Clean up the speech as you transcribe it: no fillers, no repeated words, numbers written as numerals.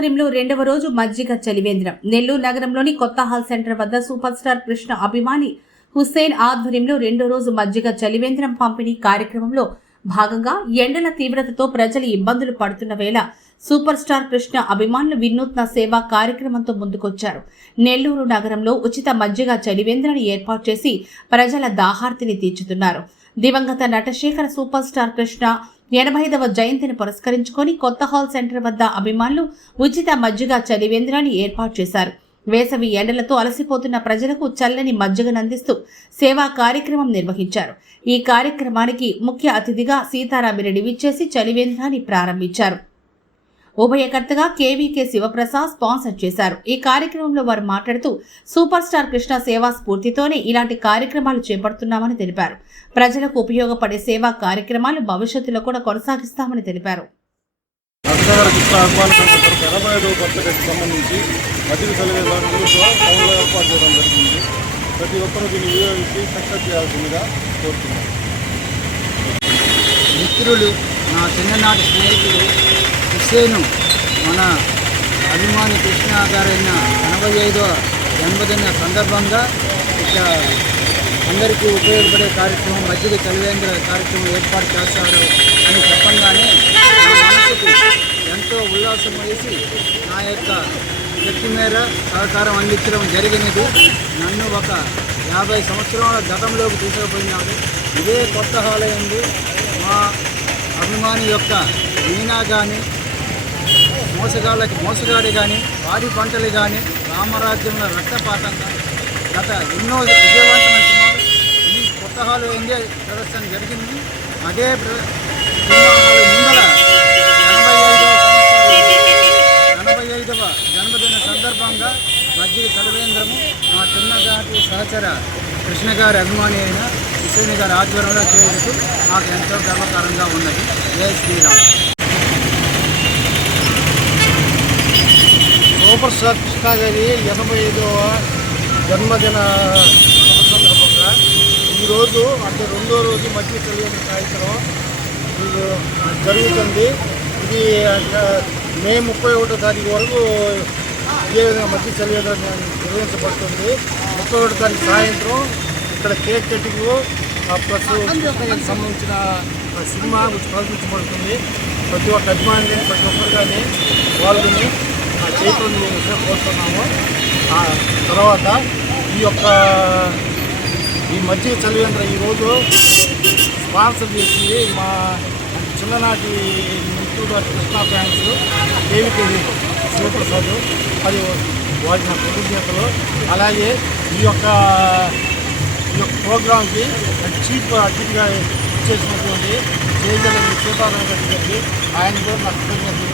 ఆధ్వర్యంలో రెండవ రోజు మజ్జిగ చలివేంద్రం నెల్లూరు నగరంలోని కొత్త హాల్ సెంటర్ వద్ద సూపర్ స్టార్ కృష్ణ అభిమాని హుస్సేన్ ఆధ్వర్యంలో రెండో రోజు మజ్జిగ చలివేంద్రం పంపిణీ కార్యక్రమంలో భాగంగా ఎండల తీవ్రతతో ప్రజలు ఇబ్బందులు పడుతున్న వేళ సూపర్ స్టార్ కృష్ణ అభిమానులు వినూత్న సేవా కార్యక్రమంతో ముందుకొచ్చారు. నెల్లూరు నగరంలో ఉచిత మజ్జిగ చలివేంద్రాన్ని ఏర్పాటు చేసి ప్రజల దాహార్తిని తీర్చుతున్నారు. దివంగత నటశేఖర సూపర్ స్టార్ కృష్ణ 85వ జయంతిని పురస్కరించుకొని కొత్త హాల్ సెంటర్ వద్ద అభిమానులు ఉచిత మజ్జిగ చలివేంద్రాన్ని ఏర్పాటు చేశారు. వేసవి ఎండలతో అలసిపోతున్న ప్రజలకు చల్లని మజ్జిగనందిస్తూ సేవా కార్యక్రమం నిర్వహించారు. ఈ కార్యక్రమానికి ముఖ్య అతిథిగా సీతారామిరెడ్డి విచ్చేసి చలివేంద్రాన్ని ప్రారంభించారు. ఉభయకర్తగా కేవీకే శివప్రసాద్ స్పాన్సర్ చేశారు. ఈ కార్యక్రమంలో వారు మాట్లాడుతూ సూపర్ స్టార్ కృష్ణ సేవా స్ఫూర్తితోనే ఇలాంటి కార్యక్రమాలు చేపడుతున్నామని తెలిపారు. ప్రజలకు ఉపయోగపడే సేవా కార్యక్రమాలు భవిష్యత్తులో కూడా కొనసాగిస్తామని తెలిపారు. సంబంధించి మజ్జిగ చలివేంద్రాన్ని ఏర్పాటు చేయడం జరిగింది. ప్రతి ఒక్కరూ దీన్ని వినియోగించి సక్సెస్ చేయాల్సిందిగా కోరుతున్నాను. మిత్రులు, నా చిన్ననాటి స్నేహితుడు హుస్సేను మన అభిమాని కృష్ణ గారైన 85వ జన్మదిన సందర్భంగా ఇక్కడ అందరికీ ఉపయోగపడే కార్యక్రమం మజ్జిగ చలివేంద్ర కార్యక్రమం ఏర్పాటు చేస్తారు అని చెప్పంగానే నా మనసుకు ఎంతో ఉల్లాసం వేసి నా యొక్క శక్తి మేర సహకారం అందించడం జరిగినది. నన్ను ఒక 50 సంవత్సరాల గతంలోకి తీసుకుపోయినాడు. ఇదే కొత్త హాల్ అయింది. మా అభిమాని యొక్క మీనా కానీ, మోసగాడి కానీ, పాడి పంటలు కానీ, రామరాజ్యంలో రక్తపాతం కానీ గత ఎన్నో విజయవంతమైన సినిమాలు ఈ కొత్త హాల్ అయిందే ప్రదర్శన జరిగింది. అదే ముందర 85వ జన్మదిన సందర్భంగా మజ్జిగ చలివేంద్రము మా చిన్నగారి సహచర కృష్ణ గారి అభిమాని అయిన హుస్సేన్ గారి ఆధ్వర్యంలో చేయుటకు నాకు ఎంతో గర్వకారంగా ఉన్నది. జై శ్రీరామ్. సూపర్ స్టార్ కృష్ణ గారి 85వ జన్మదిన సందర్భంగా ఈరోజు అంటే రెండో రోజు మజ్జిగ చలివేంద్ర కార్యక్రమం జరుగుతుంది. ఇది మే 31వ తారీఖు వరకు ఇదే విధంగా మజ్జిగ చలివేంద్రం నిర్వహించబడుతుంది. 31వ తారీఖు సాయంత్రం ఇక్కడ కేక్ కటింగ్ ప్లస్ కృష్ణకి సంబంధించిన సినిమా ప్రదర్శించబడుతుంది. ప్రతి ఒక్క అభిమాని ప్రతి ఒక్కరు కానీ వాళ్ళని చేయడం కోరుతున్నాము. తర్వాత ఈ మజ్జిగ చలివేంద్ర ఈరోజు స్పాన్సర్ చేసి మా చిన్ననాటి మిత్రుడు కృష్ణ ఫ్యాన్స్ కేవీకే శివప్రసాద్, అది వారి నా కృతజ్ఞతలు. అలాగే ఈ యొక్క ప్రోగ్రాంకి చీఫ్ అతిథిగా ఇచ్చేసినటువంటి జయజల సీతారామ రెడ్డి గారికి ఆయన కూడా నా కృతజ్ఞతలు